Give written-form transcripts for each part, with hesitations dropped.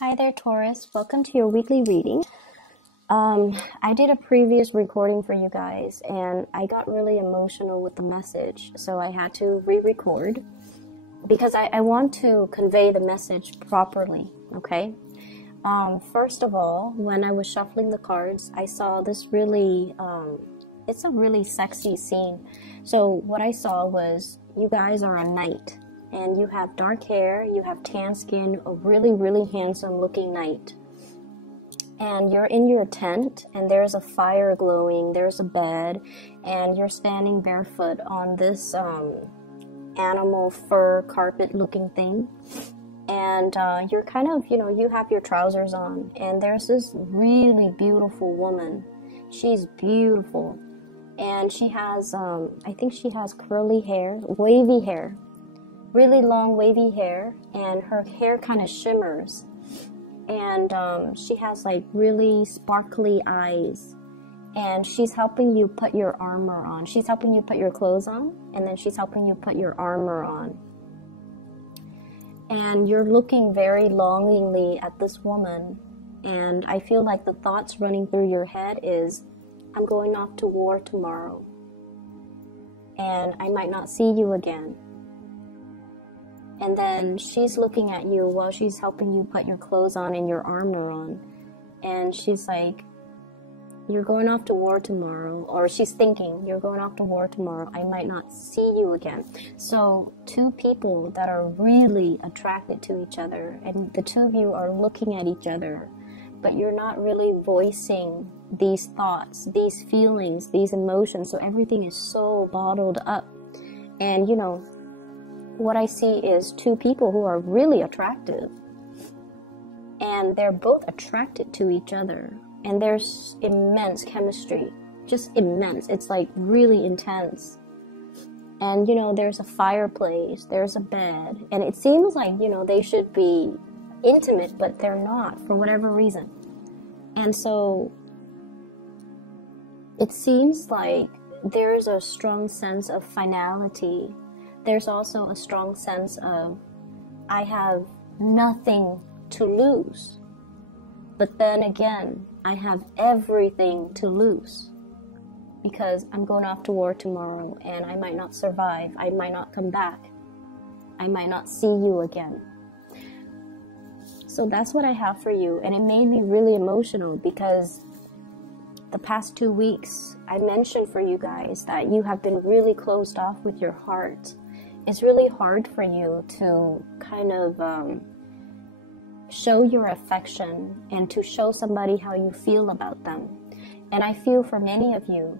Hi there, Taurus. Welcome to your weekly reading. I did a previous recording for you guys and I got really emotional with the message, so I had to re-record because I want to convey the message properly, okay? First of all, when I was shuffling the cards, I saw this really, it's a really sexy scene. So what I saw was you guys are a knight. And you have dark hair, you have tan skin, a really, really handsome looking knight. And you're in your tent, and there's a fire glowing, there's a bed, and you're standing barefoot on this animal fur carpet looking thing. And you're kind of, you have your trousers on, and there's this really beautiful woman. She's beautiful. And she has, I think she has curly hair, wavy hair. Really long wavy hair, and her hair kind of shimmers, and she has like really sparkly eyes, and she's helping you put your armor on. She's helping you put your clothes on, and then she's helping you put your armor on, and you're looking very longingly at this woman, and I feel like the thoughts running through your head is, I'm going off to war tomorrow, and I might not see you again. And then she's looking at you while she's helping you put your clothes on and your armor on. And she's like, you're going off to war tomorrow. Or she's thinking, you're going off to war tomorrow. I might not see you again. So two people that are really attracted to each other. And the two of you are looking at each other. But you're not really voicing these thoughts, these feelings, these emotions. So everything is so bottled up. And what I see is two people who are really attractive, and they're both attracted to each other, and there's immense chemistry, just immense. It's like really intense. And there's a fireplace, there's a bed, and it seems like they should be intimate, but they're not for whatever reason. And so it seems like there's a strong sense of finality. There's also a strong sense of, I have nothing to lose. But then again, I have everything to lose. Because I'm going off to war tomorrow, and I might not survive. I might not come back. I might not see you again. So that's what I have for you. And it made me really emotional because the past 2 weeks, I mentioned for you guys that you have been really closed off with your heart. It's really hard for you to kind of show your affection and to show somebody how you feel about them. And I feel for many of you,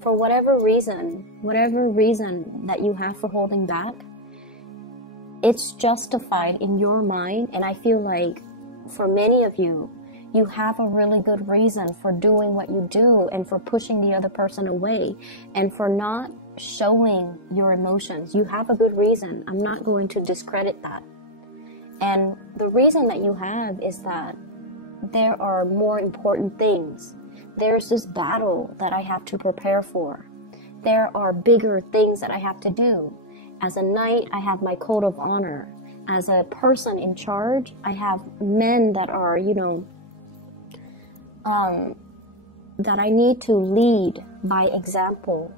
for whatever reason that you have for holding back, it's justified in your mind. And I feel like for many of you, you have a really good reason for doing what you do and for pushing the other person away and for not showing your emotions. You have a good reason. I'm not going to discredit that. And the reason that you have is that there are more important things. There's this battle that I have to prepare for. There are bigger things that I have to do. As a knight, I have my code of honor. As a person in charge, I have men that are, that I need to lead by example.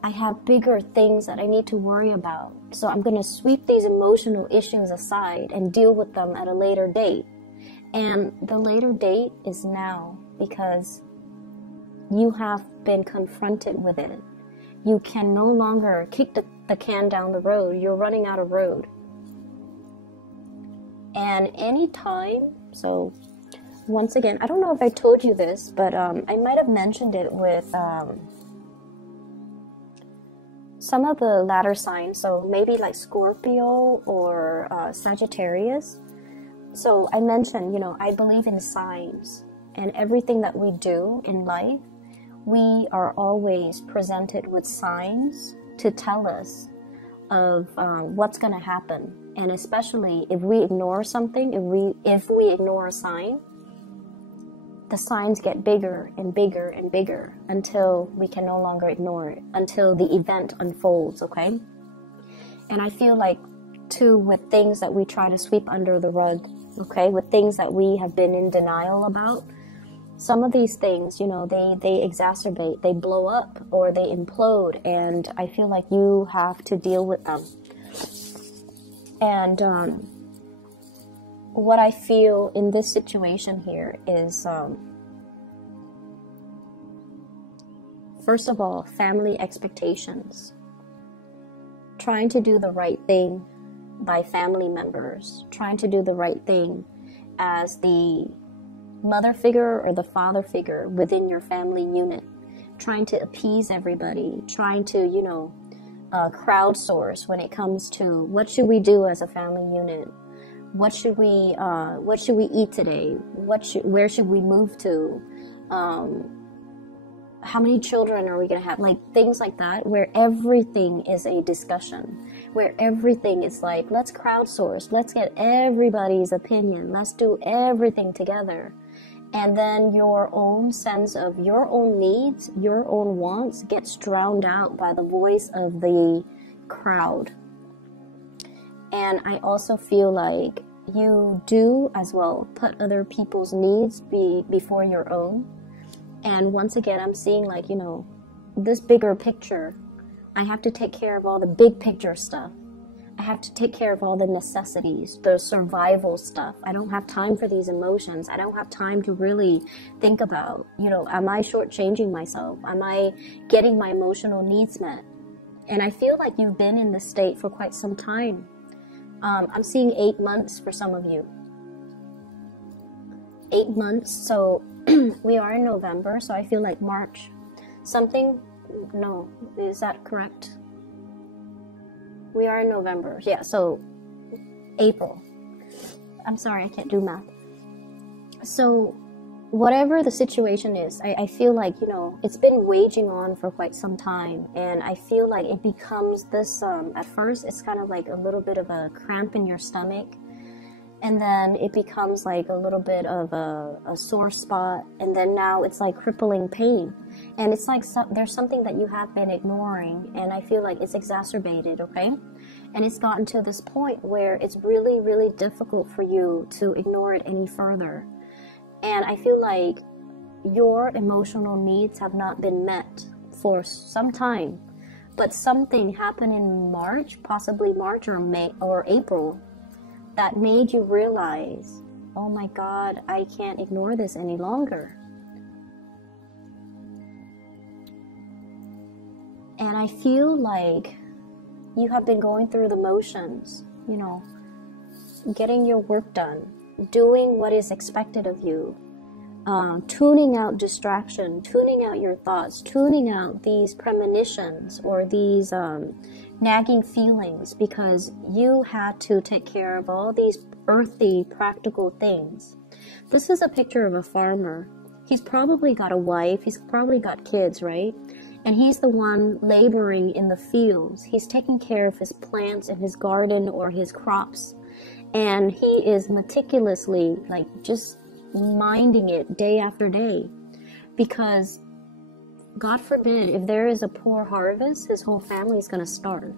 I have bigger things that I need to worry about. So I'm going to sweep these emotional issues aside and deal with them at a later date. And the later date is now because you have been confronted with it. You can no longer kick the can down the road. You're running out of road. And anytime, so once again, I don't know if I told you this, but I might have mentioned it with some of the latter signs, so maybe like Scorpio or Sagittarius. So I mentioned, I believe in signs, and everything that we do in life, we are always presented with signs to tell us of what's going to happen. And especially if we ignore something, if we ignore a sign, the signs get bigger and bigger and bigger until we can no longer ignore it, until the event unfolds, okay? And I feel like, too, with things that we try to sweep under the rug, okay, with things that we have been in denial about. Some of these things, you know, they exacerbate, they blow up, or they implode, and I feel like you have to deal with them. And what I feel in this situation here is, first of all, family expectations. Trying to do the right thing by family members. Trying to do the right thing as the mother figure or the father figure within your family unit. Trying to appease everybody. Trying to, you know, crowdsource when it comes to what should we do as a family unit? What should we eat today? Where should we move to? How many children are we going to have? Like things like that, where everything is a discussion, where everything is like, let's crowdsource, let's get everybody's opinion, let's do everything together. And then your own sense of your own needs, your own wants gets drowned out by the voice of the crowd. And I also feel like you do as well put other people's needs before your own. And once again, I'm seeing like, you know, this bigger picture. I have to take care of all the big picture stuff. I have to take care of all the necessities, the survival stuff. I don't have time for these emotions. I don't have time to really think about, you know, am I shortchanging myself? Am I getting my emotional needs met? And I feel like you've been in this state for quite some time. I'm seeing 8 months for some of you. 8 months, so we are in November, so I feel like March. No, is that correct? We are in November, yeah, so April. I'm sorry, I can't do math. So whatever the situation is, I feel like, you know, it's been waging on for quite some time, and I feel like it becomes this, at first it's kind of like a little bit of a cramp in your stomach, and then it becomes like a little bit of a sore spot, and then now it's like crippling pain, and it's like there's something that you have been ignoring, and I feel like it's exacerbated, okay? And it's gotten to this point where it's really, really difficult for you to ignore it any further. And I feel like your emotional needs have not been met for some time, but something happened in March, possibly March or May or April, that made you realize, oh my God, I can't ignore this any longer. And I feel like you have been going through the motions, you know, getting your work done, doing what is expected of you, tuning out distraction, tuning out your thoughts, tuning out these premonitions or these nagging feelings, because you had to take care of all these earthy, practical things. This is a picture of a farmer. He's probably got a wife, he's probably got kids, right? And he's the one laboring in the fields. He's taking care of his plants in his garden or his crops. And he is meticulously, like, just minding it day after day. Because, God forbid, if there is a poor harvest, his whole family is going to starve.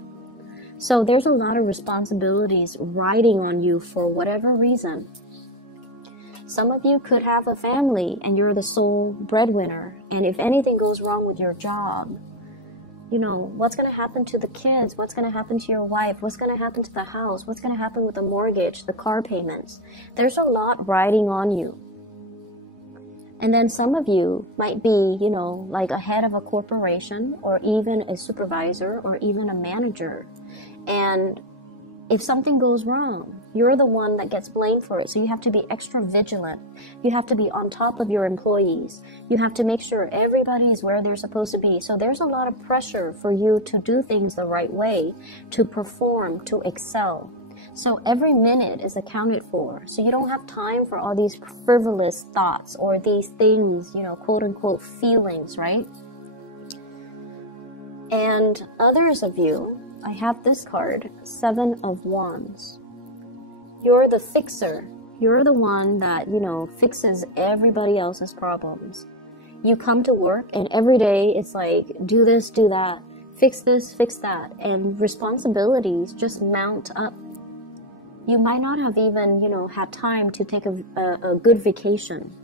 So there's a lot of responsibilities riding on you for whatever reason. Some of you could have a family and you're the sole breadwinner. And if anything goes wrong with your job, you know, what's going to happen to the kids? What's going to happen to your wife? What's going to happen to the house? What's going to happen with the mortgage, the car payments? There's a lot riding on you. And then some of you might be, you know, like a head of a corporation or even a supervisor or even a manager. And if something goes wrong, you're the one that gets blamed for it. So you have to be extra vigilant. You have to be on top of your employees. You have to make sure everybody is where they're supposed to be. So there's a lot of pressure for you to do things the right way, to perform, to excel. So every minute is accounted for. So you don't have time for all these frivolous thoughts or these things, you know, quote unquote feelings, right? And others of you, I have this card, 7 of Wands. You're the fixer. You're the one that, you know, fixes everybody else's problems. You come to work and every day it's like, do this, do that, fix this, fix that. And responsibilities just mount up. You might not have even, had time to take a good vacation.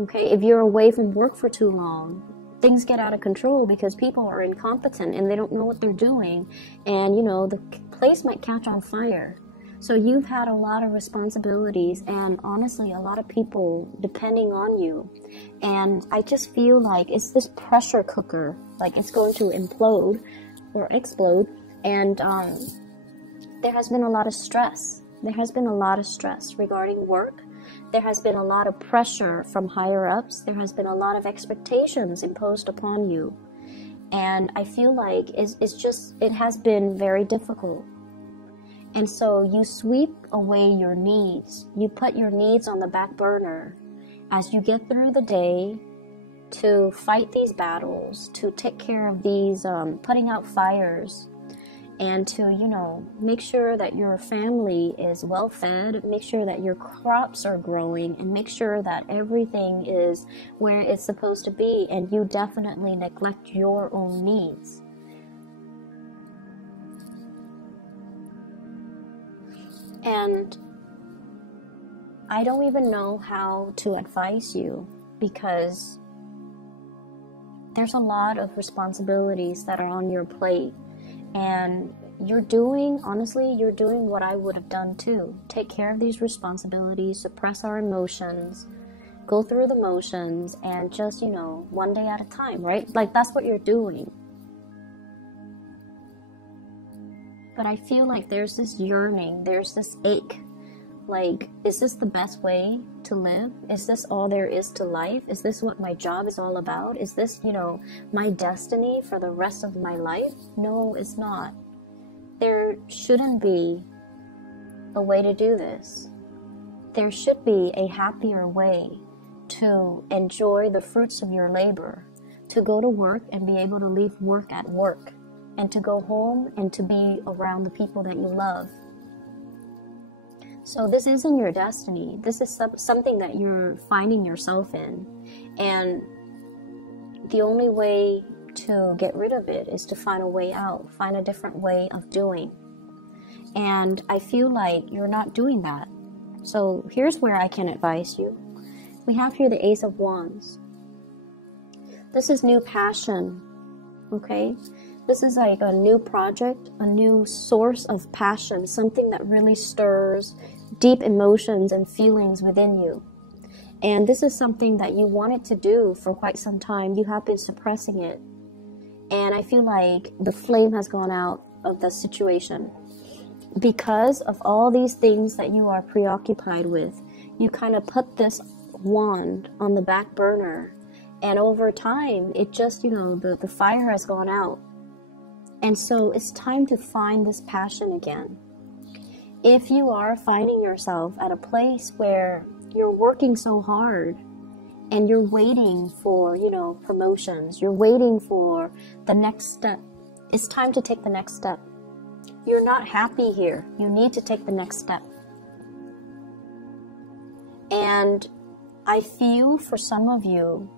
Okay, if you're away from work for too long, things get out of control because people are incompetent and they don't know what they're doing. And, the place might catch on fire. So you've had a lot of responsibilities and honestly, a lot of people depending on you. And I just feel like it's this pressure cooker, like it's going to implode or explode. And there has been a lot of stress. There has been a lot of stress regarding work. There has been a lot of pressure from higher ups. There has been a lot of expectations imposed upon you. And I feel like it has been very difficult. And so you sweep away your needs. You put your needs on the back burner as you get through the day to fight these battles, to take care of these, putting out fires, and to, make sure that your family is well fed, make sure that your crops are growing, and make sure that everything is where it's supposed to be, and you definitely neglect your own needs. And I don't even know how to advise you because there's a lot of responsibilities that are on your plate. And honestly, you're doing what I would have done too. Take care of these responsibilities, suppress our emotions, go through the motions, and just, one day at a time, right? Like, that's what you're doing. But I feel like there's this yearning, there's this ache. Like, is this the best way to live? Is this all there is to life? Is this what my job is all about? Is this, my destiny for the rest of my life? No, it's not. There shouldn't be a way to do this. There should be a happier way to enjoy the fruits of your labor, to go to work and be able to leave work at work, and to go home and to be around the people that you love. So this isn't your destiny. This is something that you're finding yourself in. And the only way to get rid of it is to find a way out, find a different way of doing. And I feel like you're not doing that. So here's where I can advise you. We have here the Ace of Wands. This is new passion, okay? This is like a new project, a new source of passion, something that really stirs deep emotions and feelings within you. And this is something that you wanted to do for quite some time. You have been suppressing it. And I feel like the flame has gone out of the situation. Because of all these things that you are preoccupied with, you kind of put this wand on the back burner. And over time, it just, the fire has gone out. And so it's time to find this passion again. If you are finding yourself at a place where you're working so hard and you're waiting for, promotions, you're waiting for the next step, it's time to take the next step. You're not happy here. You need to take the next step. And I feel for some of you,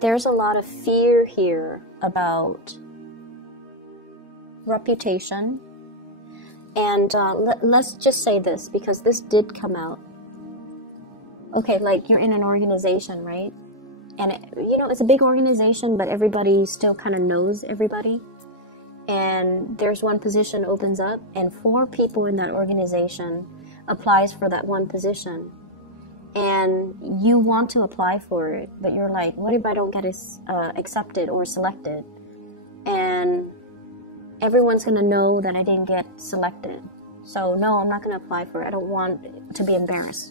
there's a lot of fear here about reputation. And let's just say this, because this did come out. Okay, like you're in an organization, right? And, it's a big organization, but everybody still kind of knows everybody. And there's one position opens up, and 4 people in that organization applies for that one position. And you want to apply for it, but you're like, what if I don't get accepted or selected? And everyone's going to know that I didn't get selected. So no, I'm not going to apply for it. I don't want to be embarrassed.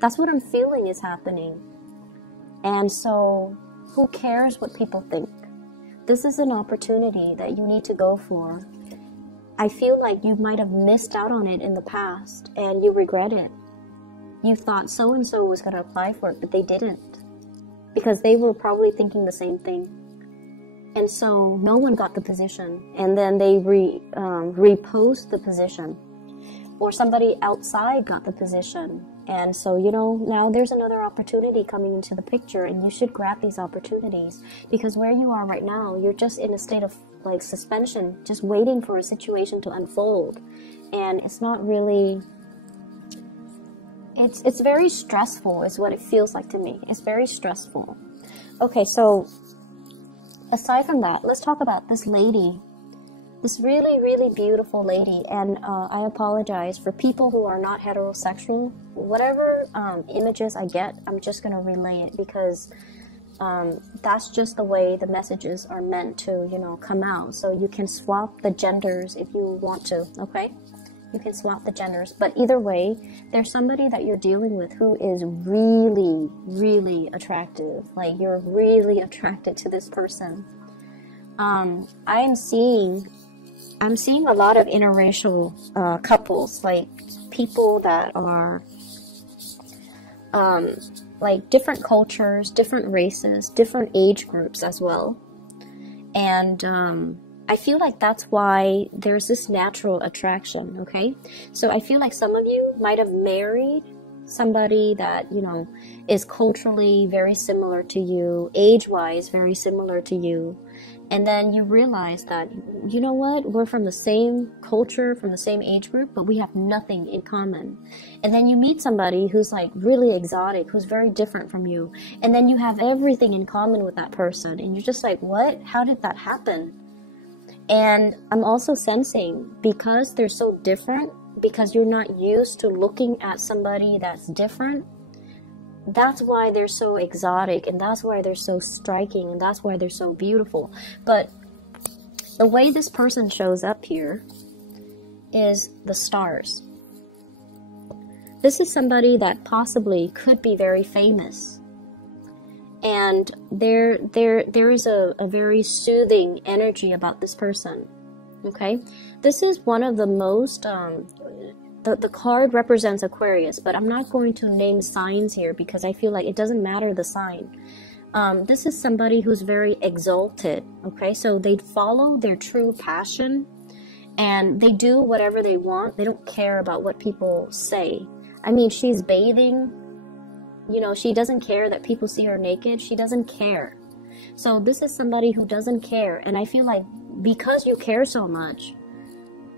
That's what I'm feeling is happening. And so who cares what people think? This is an opportunity that you need to go for. I feel like you might have missed out on it in the past and you regret it. You thought so-and-so was going to apply for it, but they didn't. Because they were probably thinking the same thing. And so no one got the position. And then they repost the position. Or somebody outside got the position. And so, now there's another opportunity coming into the picture. And you should grab these opportunities. Because where you are right now, you're just in a state of like suspension, just waiting for a situation to unfold. And it's not really, it's very stressful is what it feels like to me. It's very stressful. Okay, so aside from that, let's talk about this lady, this really, really beautiful lady. And I apologize for people who are not heterosexual. Whatever images I get, I'm just going to relay it, because that's just the way the messages are meant to, you know, come out. So you can swap the genders if you want to, okay? You can swap the genders. But either way, there's somebody that you're dealing with who is really, really attractive. Like, you're really attracted to this person. I'm seeing a lot of interracial couples, like people that are like different cultures, different races, different age groups as well. And I feel like that's why there's this natural attraction, okay? So I feel like some of you might have married somebody that, you know, is culturally very similar to you, age-wise very similar to you. And then you realize that, you know what, we're from the same culture, from the same age group, but we have nothing in common. And then you meet somebody who's like really exotic, who's very different from you. And then you have everything in common with that person. And you're just like, what? How did that happen? And I'm also sensing, because they're so different, because you're not used to looking at somebody that's different, that's why they're so exotic, and that's why they're so striking, and that's why they're so beautiful. But the way this person shows up here is the stars. This is somebody that possibly could be very famous. And there is a very soothing energy about this person. Okay? This is one of the most... The card represents Aquarius, but I'm not going to name signs here because I feel like it doesn't matter the sign. This is somebody who's very exalted, okay? So they follow their true passion, and they do whatever they want. They don't care about what people say. I mean, she's bathing. You know, she doesn't care that people see her naked. She doesn't care. So this is somebody who doesn't care. And I feel like because you care so much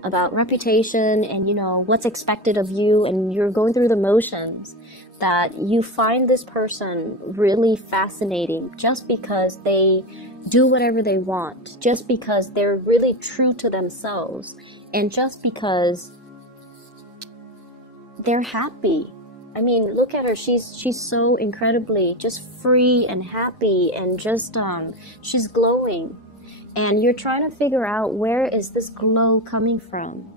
about reputation and, you know, what's expected of you, and you're going through the motions, that you find this person really fascinating just because they do whatever they want, just because they're really true to themselves, and just because they're happy. I mean, look at her. She's so incredibly just free and happy, and just she's glowing. And you're trying to figure out, where is this glow coming from?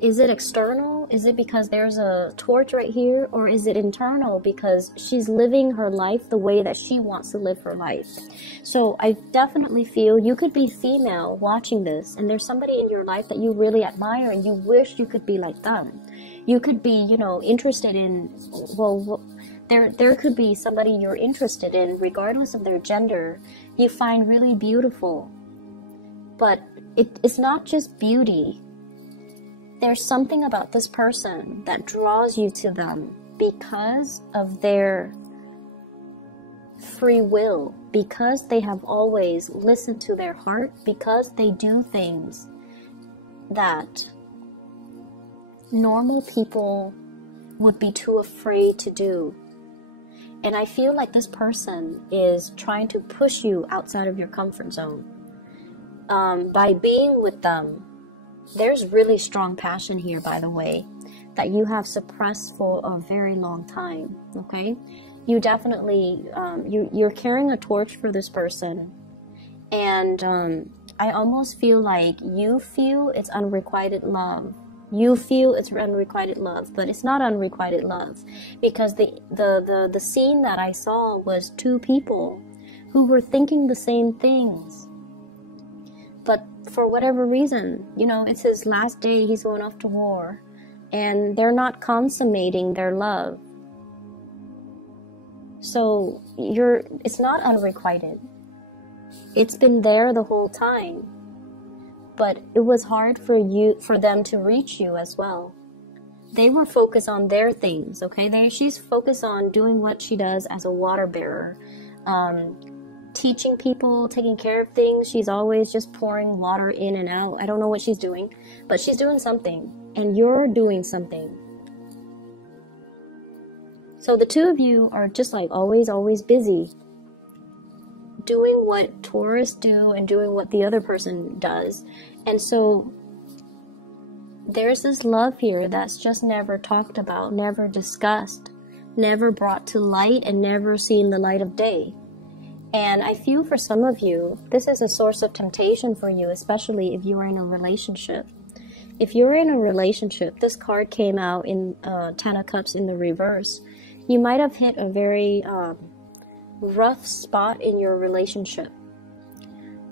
Is it external? Is it because there's a torch right here? Or is it internal because she's living her life the way that she wants to live her life? So I definitely feel you could be female watching this, and there's somebody in your life that you really admire and you wish you could be like them. You could be, you know, interested in, well, there could be somebody you're interested in, regardless of their gender, you find really beautiful. But it's not just beauty. There's something about this person that draws you to them because of their free will, because they have always listened to their heart, because they do things that normal people would be too afraid to do. And I feel like this person is trying to push you outside of your comfort zone. By being with them, there's really strong passion here, by the way, that you have suppressed for a very long time, okay? You definitely, you're carrying a torch for this person. And I almost feel like you feel it's unrequited love. You feel it's unrequited love, but it's not unrequited love, because the scene that I saw was two people who were thinking the same things, but for whatever reason, you know, it's his last day, he's going off to war, and they're not consummating their love. So it's not unrequited. It's been there the whole time. But it was hard for them to reach you as well. They were focused on their things, okay? She's focused on doing what she does as a water bearer, teaching people, taking care of things. She's always just pouring water in and out. I don't know what she's doing, but she's doing something, and you're doing something. So the two of you are just like always busy doing what Taurus do and doing what the other person does. And so there's this love here that's just never talked about, never discussed, never brought to light, and never seen the light of day. And I feel for some of you, this is a source of temptation for you, especially if you're in a relationship. If you're in a relationship, this card came out in Ten of Cups in the reverse. You might have hit a very rough spot in your relationship.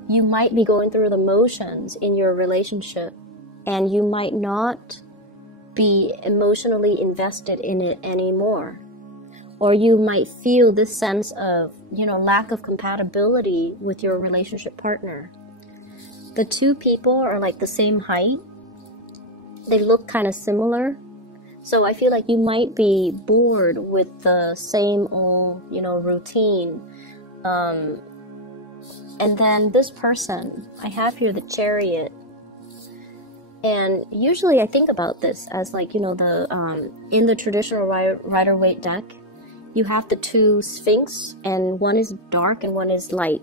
You might be going through the motions in your relationship, and you might not be emotionally invested in it anymore. Or you might feel this sense of, lack of compatibility with your relationship partner. The two people are like the same height. They look kind of similar. So I feel like you might be bored with the same old, routine. And then this person, I have here the Chariot. And usually I think about this as like, in the traditional Rider-Waite deck, you have the two Sphinx, and one is dark and one is light.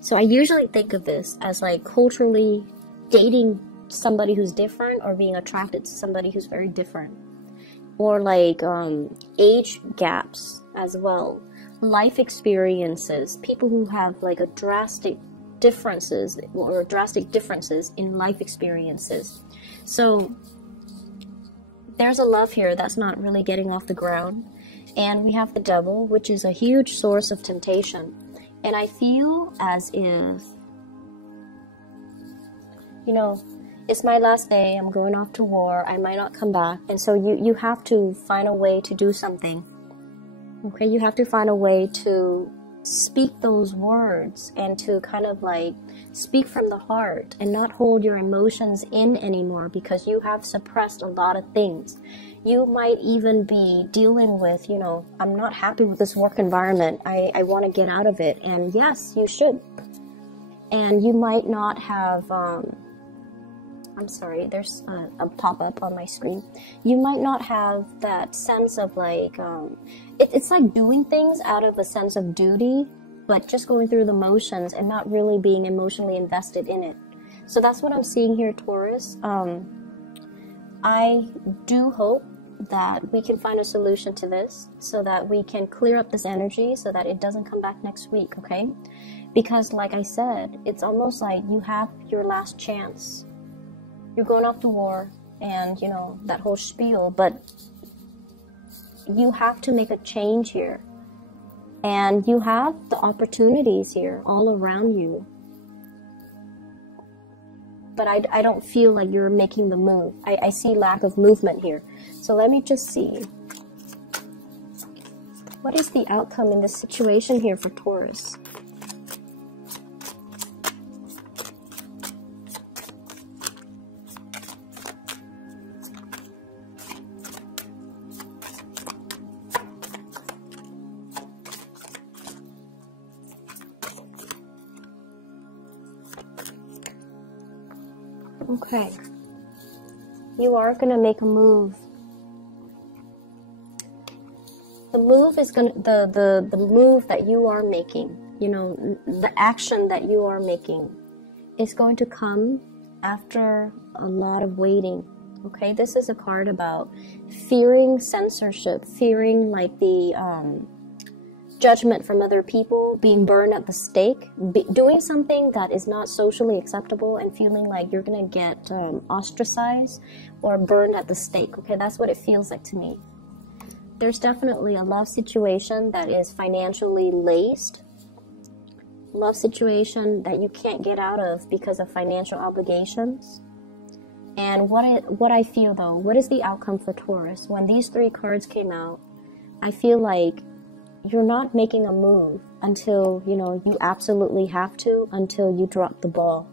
So I usually think of this as like culturally dating somebody who's different, or being attracted to somebody who's very different. Or like age gaps as well, life experiences, people who have like drastic differences in life experiences. So there's a love here that's not really getting off the ground. And we have the Devil, which is a huge source of temptation. And I feel as if, it's my last day, I'm going off to war, I might not come back. And so you have to find a way to do something. Okay, you have to find a way to speak those words and to kind of like speak from the heart and not hold your emotions in anymore, because you have suppressed a lot of things. You might even be dealing with, I'm not happy with this work environment. I want to get out of it. And yes, you should. And you might not have, I'm sorry, there's a pop-up on my screen. You might not have that sense of like, it's like doing things out of a sense of duty, but just going through the motions and not really being emotionally invested in it. So that's what I'm seeing here, Taurus. I do hope that we can find a solution to this so that we can clear up this energy so that it doesn't come back next week, okay? Because like I said, it's almost like you have your last chance. You're going off to war and, that whole spiel, but you have to make a change here. And you have the opportunities here all around you. But I don't feel like you're making the move. I see lack of movement here. So let me just see. What is the outcome in this situation here for Taurus? Okay, you are going to make a move. The move is going to, the move that you are making, the action that you are making is going to come after a lot of waiting. Okay, this is a card about fearing censorship, fearing like the judgment from other people, being burned at the stake, doing something that is not socially acceptable and feeling like you're gonna get ostracized or burned at the stake. Okay, that's what it feels like to me. There's definitely a love situation that is financially laced, love situation that you can't get out of because of financial obligations. And what I feel though, what is the outcome for Taurus? When these three cards came out, I feel like you're not making a move until, you absolutely have to, until you drop the ball.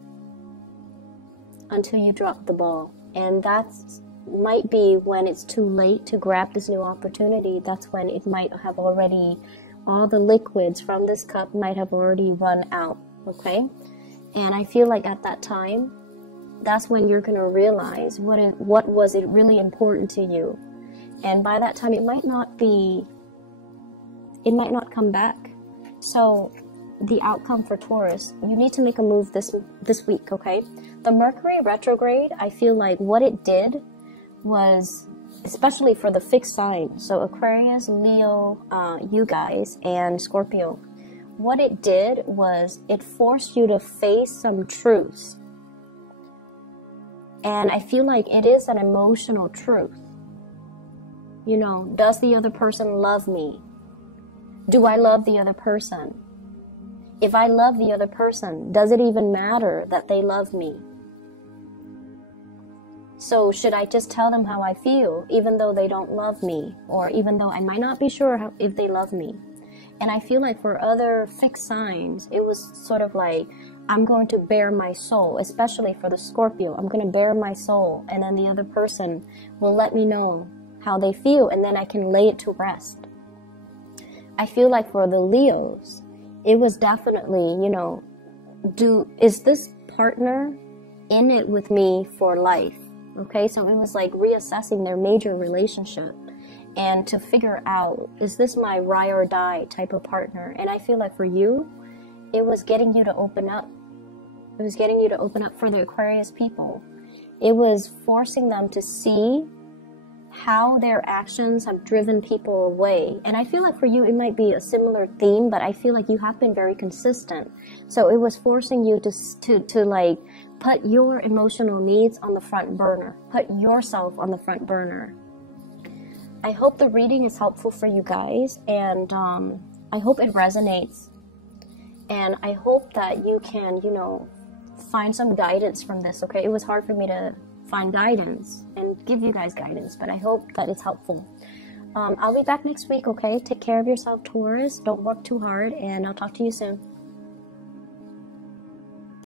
Until you drop the ball. And that's might be when it's too late to grab this new opportunity. That's when it might have already all the liquids from this cup might have already run out, okay? And I feel like at that time, that's when you're going to realize what was it really important to you. And by that time, it might not come back. So the outcome for Taurus, you need to make a move this week, okay? The Mercury retrograde, I feel like what it did was, especially for the fixed sign, so Aquarius, Leo, you guys, and Scorpio, what it did was it forced you to face some truths. And I feel like it is an emotional truth. You know, does the other person love me? Do I love the other person? If I love the other person, does it even matter that they love me? So should I just tell them how I feel, even though they don't love me, or even though I might not be sure if they love me? And I feel like for other fixed signs, it was sort of like, I'm going to bare my soul, especially for the Scorpio. I'm going to bare my soul, and then the other person will let me know how they feel, and then I can lay it to rest. I feel like for the Leos, it was definitely, you know, is this partner in it with me for life? Okay, so it was like reassessing their major relationship and to figure out, is this my ride or die type of partner? And I feel like for you, it was getting you to open up. It was getting you to open up for the Aquarius people. It was forcing them to see how their actions have driven people away. And I feel like for you, it might be a similar theme, but I feel like you have been very consistent. So it was forcing you to like put your emotional needs on the front burner. Put yourself on the front burner. I hope the reading is helpful for you guys, and I hope it resonates. And I hope that you can, you know, find some guidance from this, okay? It was hard for me to find guidance and give you guys guidance, but I hope that it's helpful. I'll be back next week, okay? Take care of yourself, Taurus. Don't work too hard, and I'll talk to you soon.